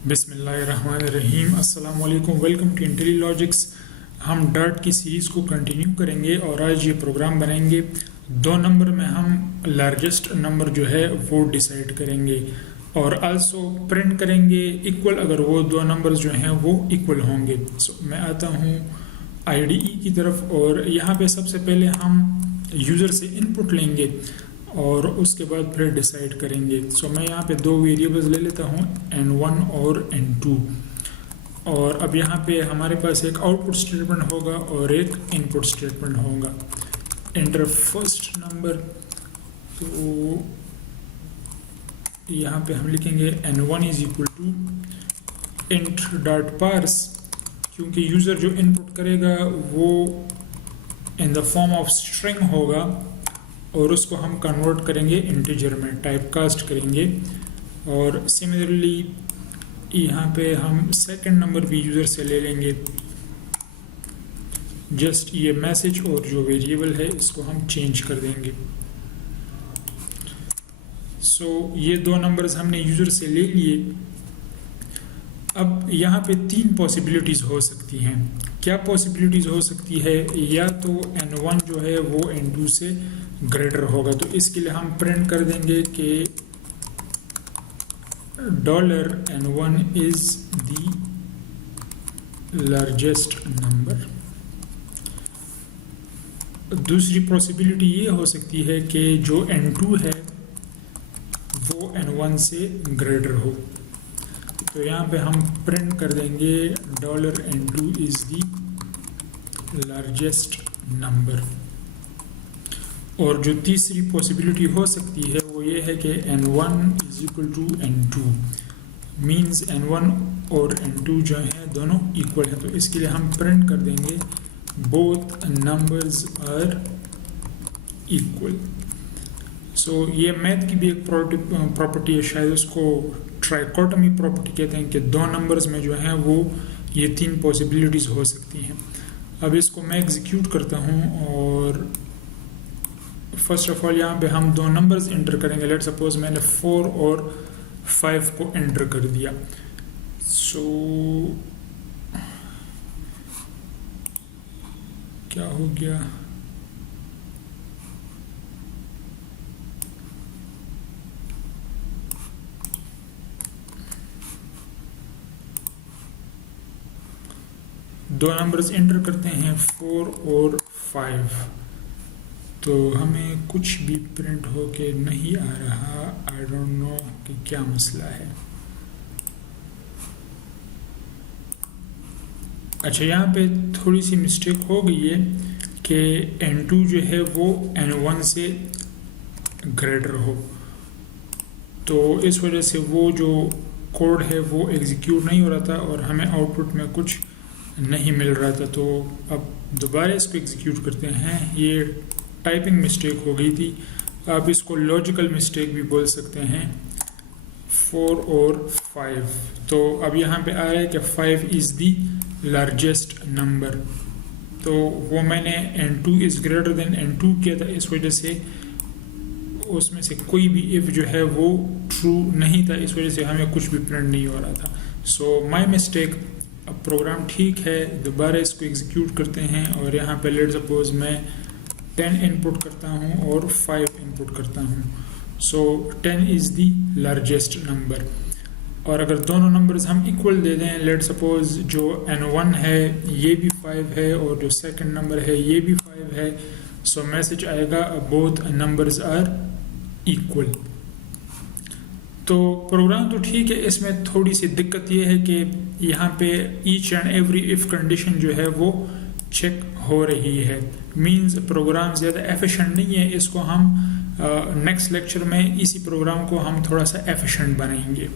बिस्मिल्लाहिर्रहमानिर्रहीम। अस्सलाम वालेकुम। Welcome to IntelliLogics। हम डार्ट की सीरीज़ को कंटिन्यू करेंगे और आज ये प्रोग्राम बनाएंगे। 2 नंबर में हम लार्जेस्ट नंबर जो है वो डिसाइड करेंगे और आल्सो प्रिंट करेंगे इक्वल अगर वो 2 नंबर्स जो हैं वो इक्वल होंगे। मैं आता हूँ IDE की तरफ और यहाँ पे सबसे पहले हम यूज़र से इनपुट लेंगे और उसके बाद फिर डिसाइड करेंगे। मैं यहाँ पे 2 वेरिएबल्स ले लेता हूँ N1 और N2 और अब यहाँ पे हमारे पास एक आउटपुट स्टेटमेंट होगा और एक इनपुट स्टेटमेंट होगा। एंटर फर्स्ट नंबर, तो यहाँ पे हम लिखेंगे N1 is equal to int dot parse, क्योंकि यूज़र जो इनपुट करेगा वो in the form of string होगा और उसको हम कन्वर्ट करेंगे इंटीजर में, टाइप कास्ट करेंगे। और सिमिलरली यहाँ पे हम सेकंड नंबर भी यूज़र से ले लेंगे। जस्ट ये मैसेज और जो वेरिएबल है इसको हम चेंज कर देंगे। ये 2 नंबर्स हमने यूज़र से ले लिए। अब यहाँ पे 3 पॉसिबिलिटीज़ हो सकती हैं। क्या पॉसिबिलिटीज़ हो सकती है? या तो N1 जो है वो N2 से ग्रेटर होगा, तो इसके लिए हम प्रिंट कर देंगे कि $N1 is the largest number. दूसरी पॉसिबिलिटी ये हो सकती है कि जो N2 है वो N1 से ग्रेटर हो, तो यहाँ पे हम प्रिंट कर देंगे $N2 is the largest number. और जो तीसरी पॉसिबिलिटी हो सकती है वो ये है कि N1 is equal to N2, means N1 और N2 जो हैं दोनों इक्वल हैं, तो इसके लिए हम प्रिंट कर देंगे बोथ नंबर्स आर इक्वल। ये मैथ की भी एक प्रॉपर्टी है, शायद उसको ट्राइकोटमी प्रॉपर्टी कहते हैं कि 2 नंबर्स में जो है वो ये 3 पॉसिबिलिटीज़ हो सकती हैं। अब इसको मैं एग्जीक्यूट करता हूँ और फर्स्ट ऑफ ऑल यहाँ पे हम 2 नंबर्स एंटर करेंगे। लेट सपोज मैंने 4 और 5 को एंटर कर दिया। क्या हो गया? दो नंबर्स एंटर करते हैं 4 और 5, तो हमें कुछ भी प्रिंट होके नहीं आ रहा। आई डोंट नो कि क्या मसला है। अच्छा, यहाँ पे थोड़ी सी मिस्टेक हो गई है कि N2 जो है वो N1 से ग्रेटर हो, तो इस वजह से वो जो कोड है वो एग्जीक्यूट नहीं हो रहा था और हमें आउटपुट में कुछ नहीं मिल रहा था। तो अब दोबारा इसको एग्जीक्यूट करते हैं। ये टाइपिंग मिस्टेक हो गई थी, आप इसको लॉजिकल मिस्टेक भी बोल सकते हैं। 4 और 5, तो अब यहाँ पे आ रहा है कि 5 इज़ दी लार्जेस्ट नंबर, तो वो मैंने N2 is greater than N2 किया था, इस वजह से उसमें से कोई भी इफ़ जो है वो ट्रू नहीं था, इस वजह से हमें कुछ भी प्रिंट नहीं हो रहा था। My mistake. अब प्रोग्राम ठीक है, दोबारा इसको एग्जीक्यूट करते हैं और यहाँ पे लेट सपोज मैं 10 इनपुट करता हूँ और 5 इनपुट करता हूँ। 10 इज़ दी लार्जेस्ट नंबर। और अगर दोनों नंबर्स हम इक्वल दे दें, लेट सपोज जो N1 है ये भी 5 है और जो सेकंड नंबर है ये भी 5 है, मैसेज आएगा बोथ नंबर्स आर इक्वल। तो प्रोग्राम तो ठीक है, इसमें थोड़ी सी दिक्कत ये है कि यहाँ पे each and every if condition जो है वो चेक हो रही है, मींस प्रोग्राम ज़्यादा एफिशिएंट नहीं है। इसको हम नेक्स्ट लेक्चर में इसी प्रोग्राम को हम थोड़ा सा एफिशिएंट बनाएंगे।